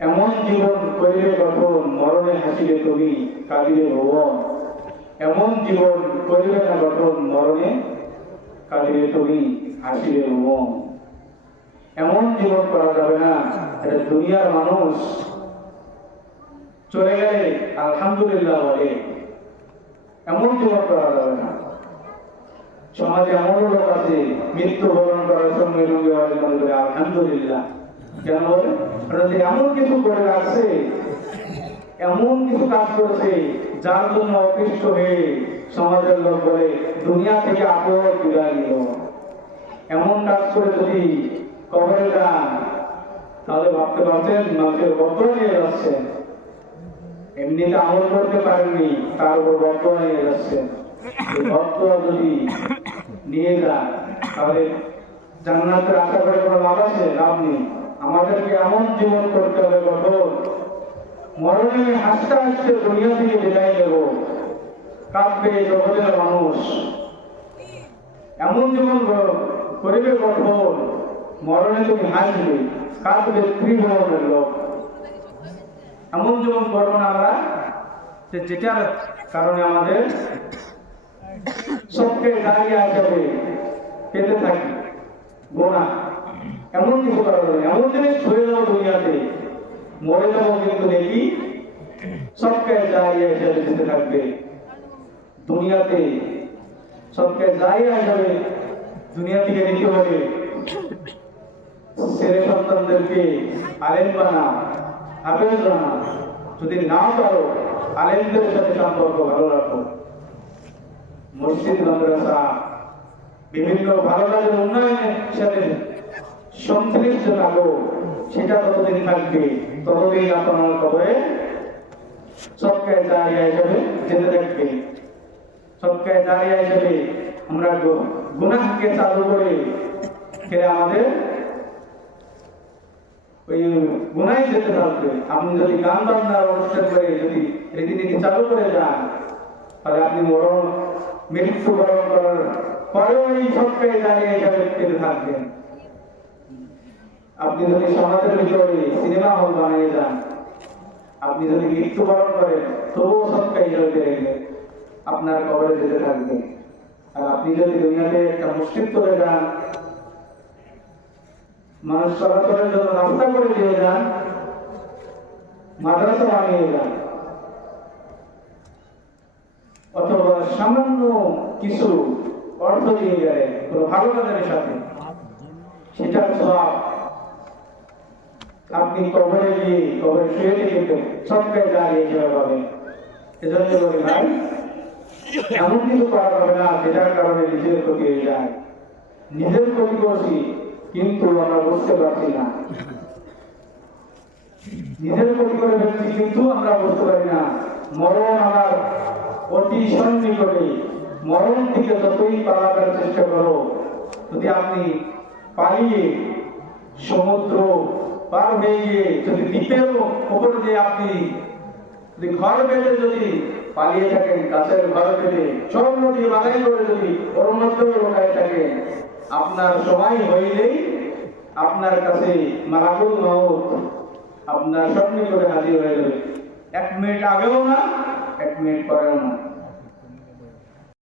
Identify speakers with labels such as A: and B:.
A: এমন জীবন করিলে গঠন মরণে হাসিলে তুমি কাঁদিলে ভুবন এমন জীবন করিলে না গঠন মরণে কাঁদিলে তুমি হাসিলে ভুবন এমন জীবন করা যাবে না, এটা দুনিয়ার মানুষ চলে গেলে আলহামদুলিল্লাহ বলে। এমন জীবন করা যাবে না। সমাজে এমন লোক আছে, মৃত্যুবরণ করার সঙ্গে সঙ্গে আলহামদুলিল্লাহ। কেন বলে? কারণ এমন কিছু করে রাখছে এমন কিছু কাজ করেছে যার জন্য অতিষ্ঠ হয়ে সমাজের লোক বলে, দুনিয়া থেকে আপদ বিদায় নিল। এমন কাজ করে যদি কবরে যান, তাহলে ভাবতে পারছেন মানুষের বর্তমান নিয়ে যাচ্ছেন এমনিতে আমল করতে পারেননি, তার উপর বর্তমান নিয়ে যাচ্ছেন এই যদি নিয়ে যান, তাহলে জান্নাতের আশা করে কোনো লাভ আছে? লাভ নেই। আমাদেরকে এমন জীবন করতে হবে কঠোর মরণে হাসতে হাসতে দুনিয়া থেকে বিদায় নেব। কাঁদবে জগতের মানুষ। এমন জীবন করিবে কঠোর মরণে তুমি হাসবে কাঁদবে ত্রিভুবনের লোক। এমন জীবন করব না আমরা। যে যেটার কারণে আমাদের সবকে দাঁড়িয়ে আসবে পেতে থাকি। গোনা এমন কিছু করা যাবে। এমন জিনিস ছুঁয়ে যাব দুনিয়াতে মরে যাব কিন্তু দেখি সবকে দাঁড়িয়ে হিসাবে যেতে থাকবে। দুনিয়াতে সবকে দাঁড়িয়ে হিসাবে দুনিয়া থেকে নিতে হবে। ছেলে সন্তানদেরকে আলেম বানা, হাফেজ বানা। যদি না পারো, আলেমদের সাথে সম্পর্ক ভালো রাখো। মসজিদ, মাদ্রাসা, বিভিন্ন ভালো কাজের উন্নয়নের সাথে সংশ্লিষ্ট থাকো সেটা ততদিন থাকবে, ততদিন আপনার কবরে সবকে দাঁড়িয়ে হিসাবে যেতে থাকবে। সবকে দাঁড়িয়ে হিসাবে আমরা গু- গুনাহকে চালু করে খেলে আমাদের ওই যেতে থাকবে। আপনি যদি গান বাজনার অনুষ্ঠান করে যদি রীতিনীতি চালু করে যান, তাহলে আপনি মরণ, মৃত্যু বরণ করার পরেও এই সবকে দাঁড়িয়ে হিসাবে পেতে থাকবেন। আপনি যদি সমাজের ভিতরে সিনেমা হল বানিয়ে যান, আপনি যদি মৃত্যুবরণ করেন, তবুও সবকে হিসাবে পেয়ে আপনার কবরে যেতে থাকবে। আর আপনি যদি দুনিয়াতে একটা মসজিদ করে যান, মানুষ চলাচলের জন্য রাস্তা করে দিয়ে যান, মাদ্রাসা বানিয়ে যান, অথবা সামান্য কিছু অর্থ দিয়ে গেলেন কোনো ভালো কাজের সাথে, সেটার সব আপনি কবরে গিয়ে কবরে শুয়ে থেকে সবকে দাঁড়িয়ে হিসেবে পাবেন এজন্য বলি ভাই, এমন কিছু করা যাবে না যেটার কারণে নিজের ক্ষতি হয়ে যায়। নিজের ক্ষতি করছি, কিন্তু আমরা বুঝতে পারছি না। নিজের ক্ষতি করে ফেলছি, কিন্তু আমরা বুঝতে পারি না। মরণ আমার অতি সন্নিকটে। মরণ থেকে যতই পালাবার চেষ্টা করো, যদি আপনি পালিয়ে সমুদ্র পার হয়ে গিয়ে যদি দ্বীপের উপরে দিয়ে আপনি যদি ঘর বেঁধে যদি পালিয়ে থাকেন, গাছের ঘর সব নদী করে যদি ওর লোকায় থাকেন, আপনার সময় হইলেই আপনার কাছে মারাকুল মহৎ আপনার স্বপ্নে করে হাজির হয়ে যাবে। এক মিনিট আগেও না, এক মিনিট পরেও না।